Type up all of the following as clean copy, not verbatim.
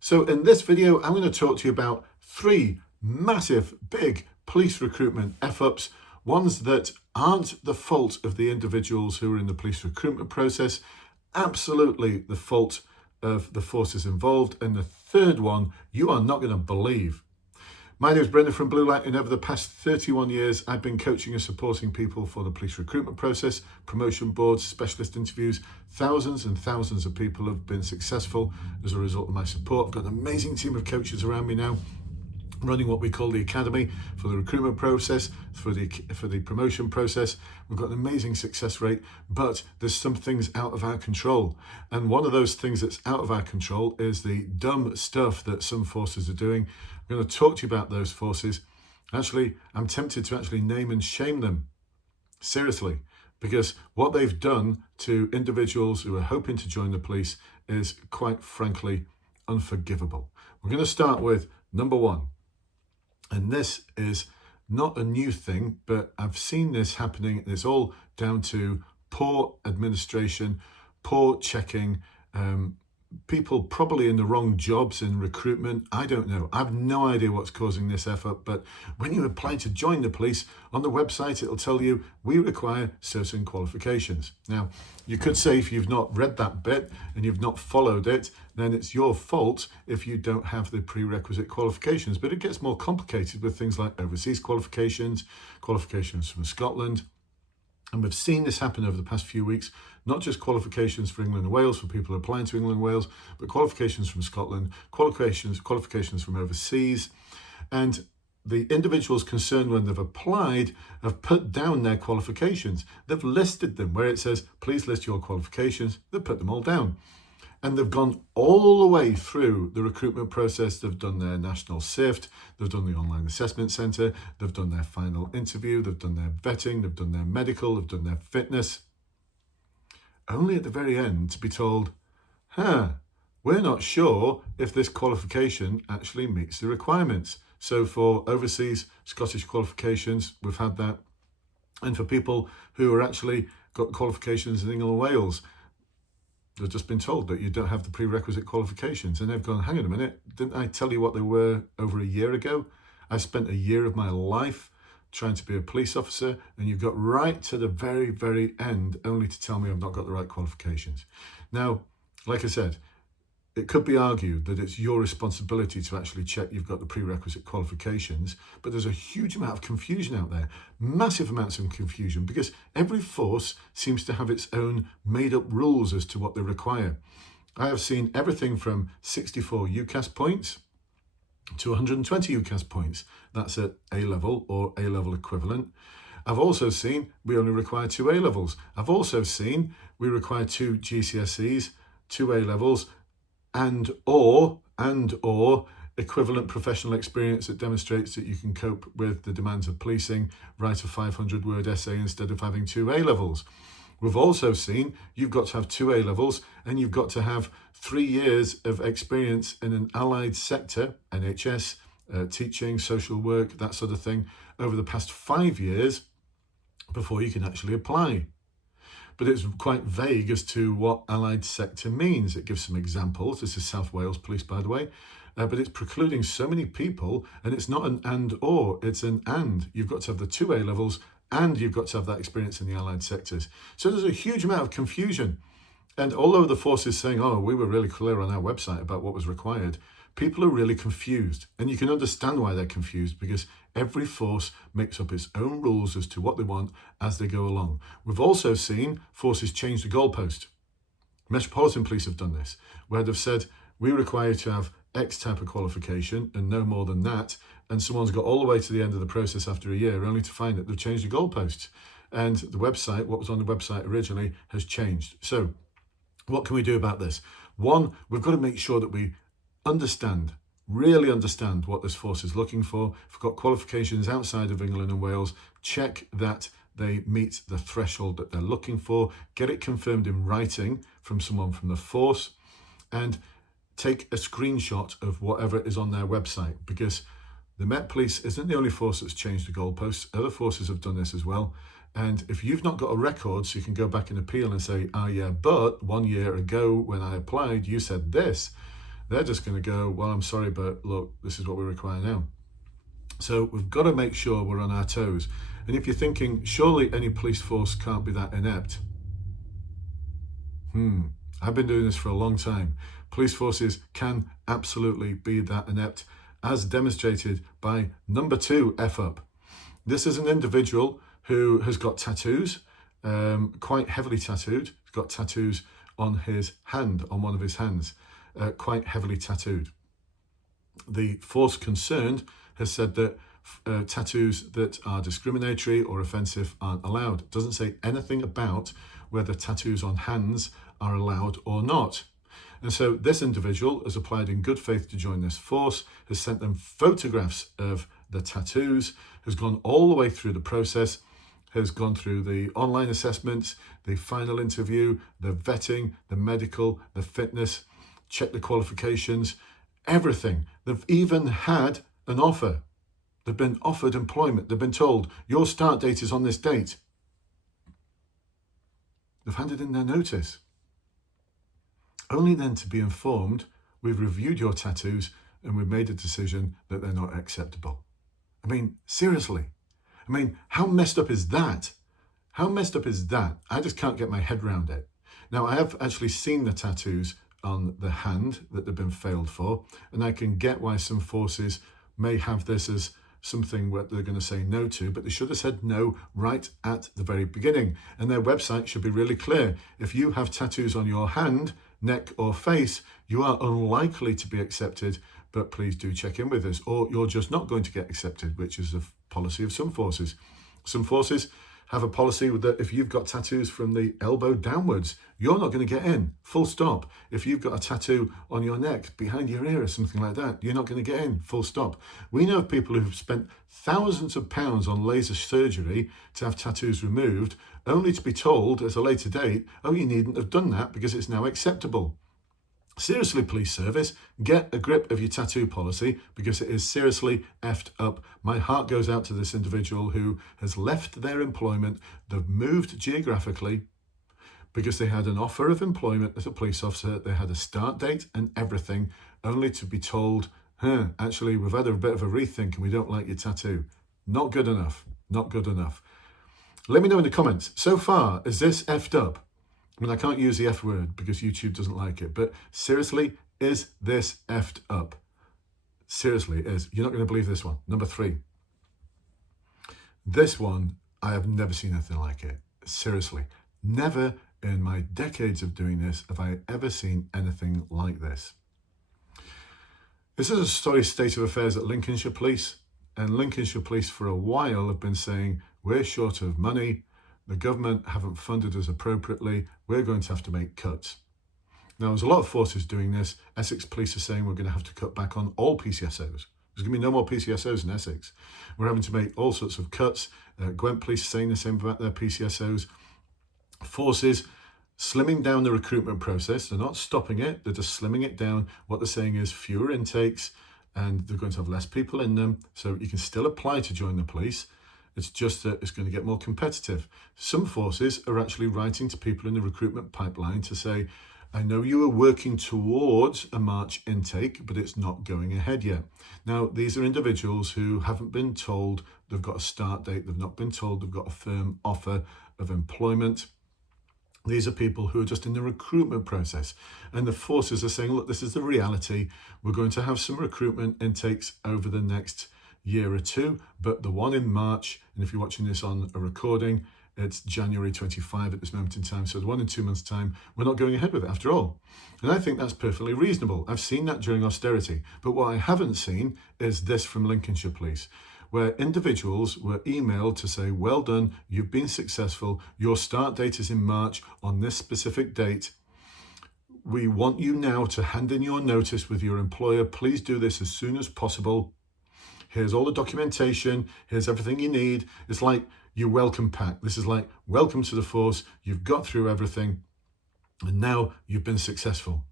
So in this video, I'm going to talk to you about three massive, big police recruitment F-ups, ones that aren't the fault of the individuals who are in the police recruitment process, absolutely the fault of the forces involved, and the third one you are not going to believe. My name is Brendan from Blue Light, and over the past 31 years, I've been coaching and supporting people for the police recruitment process, promotion boards, specialist interviews. Thousands and thousands of people have been successful as a result of my support. I've got an amazing team of coaches around me now, running what we call the academy for the recruitment process, for the promotion process. We've got an amazing success rate, but there's some things out of our control. And one of those things that's out of our control is the dumb stuff that some forces are doing. I'm going to talk to you about those forces. Actually, I'm tempted to actually name and shame them. Seriously, because what they've done to individuals who are hoping to join the police is quite frankly unforgivable. We're going to start with number one. And this is not a new thing, but I've seen this happening. It's all down to poor administration, poor checking, people probably in the wrong jobs in recruitment. I don't know. I have no idea what's causing this effort, but when you apply to join the police, on the website, it'll tell you we require certain qualifications. Now, you could say if you've not read that bit and you've not followed it, then it's your fault if you don't have the prerequisite qualifications. But it gets more complicated with things like overseas qualifications, qualifications from Scotland. And we've seen this happen over the past few weeks, not just qualifications for England and Wales, for people applying to England and Wales, but qualifications from Scotland, qualifications from overseas. And the individuals concerned when they've applied have put down their qualifications. They've listed them where it says, please list your qualifications. They've put them all down. And they've gone all the way through the recruitment process. They've done their national SIFT, they've done the online assessment centre, they've done their final interview, they've done their vetting, they've done their medical, they've done their fitness. Only at the very end to be told, we're not sure if this qualification actually meets the requirements. So for overseas Scottish qualifications, we've had that. And for people who are actually got qualifications in England and Wales, they've just been told that you don't have the prerequisite qualifications. And they've gone, hang on a minute, didn't I tell you what they were over a year ago? I spent a year of my life trying to be a police officer, and you've got right to the very, very end only to tell me I've not got the right qualifications. Now, like I said, it could be argued that it's your responsibility to actually check you've got the prerequisite qualifications, but there's a huge amount of confusion out there, massive amounts of confusion, because every force seems to have its own made-up rules as to what they require. I have seen everything from 64 UCAS points to 120 UCAS points. That's at A-level or A-level equivalent. I've also seen we only require 2 A-levels. I've also seen we require 2 GCSEs, 2 A-levels, and or equivalent professional experience that demonstrates that you can cope with the demands of policing, write a 500-word essay instead of having 2 A-levels. We've also seen you've got to have 2 A-levels and you've got to have 3 years of experience in an allied sector, NHS, teaching, social work, that sort of thing, over the past 5 years before you can actually apply. But it's quite vague as to what allied sector means. It gives some examples. This is South Wales Police, by the way. But it's precluding so many people, and it's not an and or, it's an and. You've got to have the 2 A-levels and you've got to have that experience in the allied sectors. So there's a huge amount of confusion. And although the force is saying, we were really clear on our website about what was required, people are really confused. And you can understand why they're confused, because every force makes up its own rules as to what they want as they go along. We've also seen forces change the goalpost. Metropolitan Police have done this, where they've said, we require you to have X type of qualification and no more than that. And someone's got all the way to the end of the process after a year, only to find that they've changed the goalposts. And the website, what was on the website originally, has changed. So what can we do about this? One, we've got to make sure that we really understand what this force is looking for. If we've got qualifications outside of England and Wales, check that they meet the threshold that they're looking for, get it confirmed in writing from someone from the force, and take a screenshot of whatever is on their website, because the Met Police isn't the only force that's changed the goalposts. Other forces have done this as well. And if you've not got a record, so you can go back and appeal and say, but 1 year ago when I applied, you said this, they're just going to go, well, I'm sorry, but look, this is what we require now. So we've got to make sure we're on our toes. And if you're thinking, surely any police force can't be that inept. I've been doing this for a long time. Police forces can absolutely be that inept, as demonstrated by number 2 F-up. This is an individual who has got tattoos, quite heavily tattooed. He's got tattoos on his hand, on one of his hands, quite heavily tattooed. The force concerned has said that tattoos that are discriminatory or offensive aren't allowed. It doesn't say anything about whether tattoos on hands are allowed or not. And so this individual has applied in good faith to join this force, has sent them photographs of the tattoos, has gone all the way through the process, has gone through the online assessments, the final interview, the vetting, the medical, the fitness, checked the qualifications, everything. They've even had an offer. They've been offered employment. They've been told, your start date is on this date. They've handed in their notice. Only then to be informed, we've reviewed your tattoos and we've made a decision that they're not acceptable. I mean, seriously. I mean, how messed up is that? How messed up is that? I just can't get my head around it. Now, I have actually seen the tattoos on the hand that they've been failed for, and I can get why some forces may have this as something that they're going to say no to, but they should have said no right at the very beginning. And their website should be really clear. If you have tattoos on your hand, neck or face, you are unlikely to be accepted, but please do check in with us, or you're just not going to get accepted, which is a policy of some forces. Some forces have a policy that if you've got tattoos from the elbow downwards, you're not going to get in, full stop. If you've got a tattoo on your neck, behind your ear or something like that, you're not going to get in, full stop. We know of people who've spent thousands of pounds on laser surgery to have tattoos removed, only to be told at a later date, oh, you needn't have done that because it's now acceptable. Seriously, police service, get a grip of your tattoo policy because it is seriously effed up. My heart goes out to this individual who has left their employment. They've moved geographically because they had an offer of employment as a police officer. They had a start date and everything, only to be told, actually, we've had a bit of a rethink and we don't like your tattoo. Not good enough. Not good enough. Let me know in the comments. So far, is this effed up? I mean, I can't use the F word because YouTube doesn't like it, but seriously, is this effed up? Seriously, it is. You're not going to believe this one. Number 3. This one, I have never seen anything like it. Seriously. Never in my decades of doing this have I ever seen anything like this. This is a sorry state of affairs at Lincolnshire Police, and Lincolnshire Police for a while have been saying, we're short of money, the government haven't funded us appropriately, we're going to have to make cuts. Now, there's a lot of forces doing this. Essex Police are saying we're going to have to cut back on all PCSOs. There's going to be no more PCSOs in Essex. We're having to make all sorts of cuts. Gwent Police saying the same about their PCSOs. Forces slimming down the recruitment process. They're not stopping it, they're just slimming it down. What they're saying is fewer intakes and they're going to have less people in them. So you can still apply to join the police. It's just that it's going to get more competitive. Some forces are actually writing to people in the recruitment pipeline to say, I know you are working towards a March intake, but it's not going ahead yet. Now, these are individuals who haven't been told they've got a start date. They've not been told they've got a firm offer of employment. These are people who are just in the recruitment process. And the forces are saying, look, this is the reality. We're going to have some recruitment intakes over the next year or two, but the one in March, and if you're watching this on a recording, it's January 25 at this moment in time, so the one in 2 months' time, we're not going ahead with it after all. And I think that's perfectly reasonable. I've seen that during austerity, but what I haven't seen is this from Lincolnshire Police, where individuals were emailed to say, well done, you've been successful, your start date is in March on this specific date. We want you now to hand in your notice with your employer. Please do this as soon as possible. Here's all the documentation. Here's everything you need. It's like your welcome pack. This is like, welcome to the force. You've got through everything. And now you've been successful.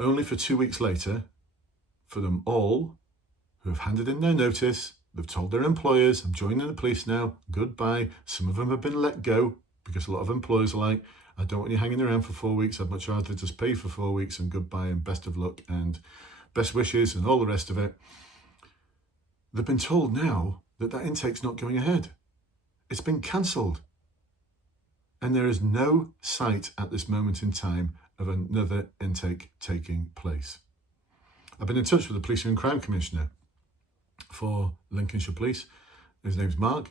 Only for 2 weeks later, for them all who have handed in their notice, they've told their employers, I'm joining the police now, goodbye. Some of them have been let go. because a lot of employers are like, I don't want you hanging around for 4 weeks. I'd much rather just pay for 4 weeks and goodbye and best of luck and best wishes and all the rest of it. They've been told now that that intake's not going ahead. It's been cancelled. And there is no sight at this moment in time of another intake taking place. I've been in touch with the Police and Crime Commissioner for Lincolnshire Police. His name's Mark.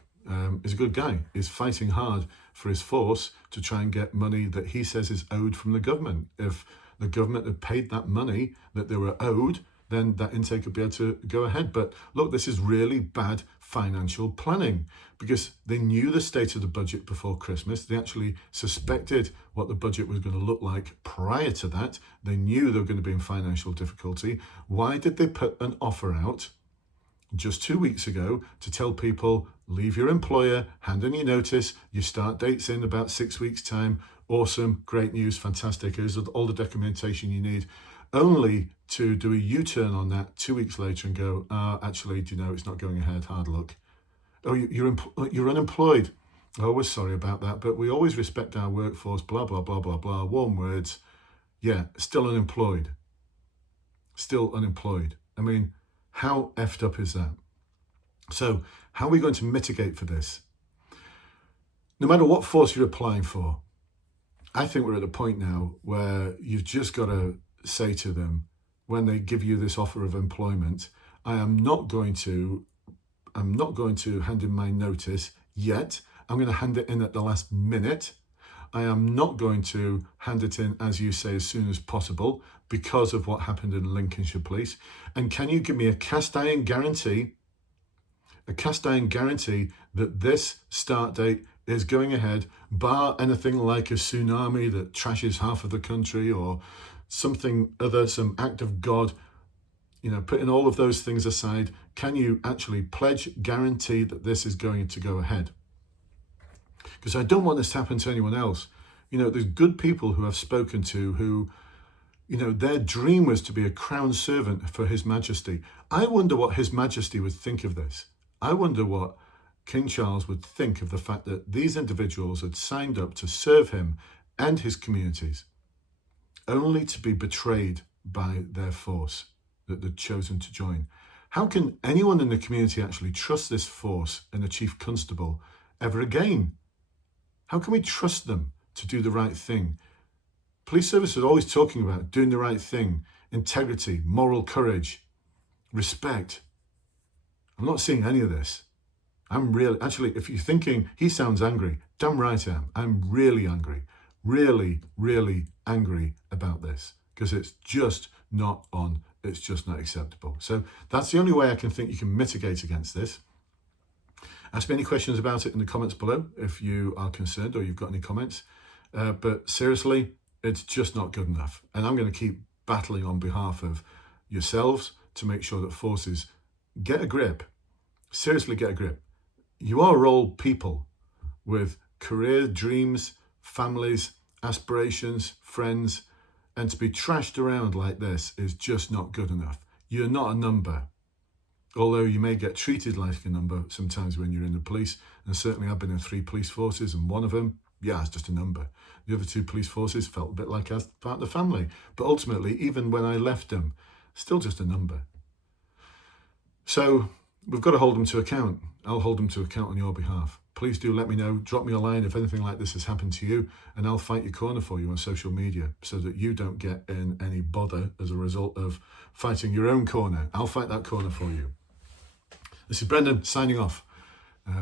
He's a good guy. He's fighting hard for his force to try and get money that he says is owed from the government. If the government had paid that money that they were owed, then that intake would be able to go ahead. But look, this is really bad financial planning, because they knew the state of the budget before Christmas. They actually suspected what the budget was going to look like prior to that. They knew they were going to be in financial difficulty. Why did they put an offer out just 2 weeks ago to tell people, leave your employer, hand in your notice, your start date's in about 6 weeks' time, awesome, great news, fantastic, here's all the documentation you need, only to do a U-turn on that 2 weeks later and go, actually, do you know, it's not going ahead, hard luck. Oh, you're unemployed. Oh, we're sorry about that, but we always respect our workforce, blah, blah, blah, blah, blah, warm words. Yeah, still unemployed. Still unemployed. I mean, how effed up is that? So how are we going to mitigate for this? No matter what force you're applying for, I think we're at a point now where you've just got to say to them, when they give you this offer of employment, I'm not going to hand in my notice yet. I'm going to hand it in at the last minute. I am not going to hand it in, as you say, as soon as possible because of what happened in Lincolnshire Police. And can you give me a cast iron guarantee that this start date is going ahead, bar anything like a tsunami that trashes half of the country or something other, some act of God, putting all of those things aside, can you actually guarantee that this is going to go ahead? Because I don't want this to happen to anyone else. There's good people who I've spoken to who, their dream was to be a crown servant for His Majesty. I wonder what His Majesty would think of this. I wonder what King Charles would think of the fact that these individuals had signed up to serve him and his communities, only to be betrayed by their force that they'd chosen to join. How can anyone in the community actually trust this force and the Chief Constable ever again? How can we trust them to do the right thing? Police service is always talking about doing the right thing, integrity, moral courage, respect. I'm not seeing any of this. Actually, if you're thinking he sounds angry, damn right I am. I'm really angry, really, really angry about this, because it's just not on. It's just not acceptable. So that's the only way I can think you can mitigate against this. Ask me any questions about it in the comments below if you are concerned or you've got any comments. But seriously, it's just not good enough. And I'm going to keep battling on behalf of yourselves to make sure that forces get a grip. Seriously, get a grip. You are all people with career dreams, families, aspirations, friends, and to be trashed around like this is just not good enough. You're not a number. Although you may get treated like a number sometimes when you're in the police, and certainly I've been in 3 police forces, and one of them, it's just a number. The other 2 police forces felt a bit like I was part of the family. But ultimately, even when I left them, still just a number. So we've got to hold them to account. I'll hold them to account on your behalf. Please do let me know. Drop me a line if anything like this has happened to you, and I'll fight your corner for you on social media so that you don't get in any bother as a result of fighting your own corner. I'll fight that corner for you. This is Brendan signing off.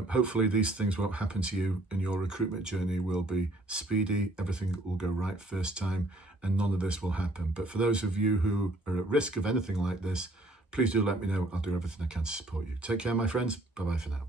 Hopefully these things won't happen to you and your recruitment journey will be speedy. Everything will go right first time and none of this will happen. But for those of you who are at risk of anything like this, please do let me know. I'll do everything I can to support you. Take care, my friends. Bye-bye for now.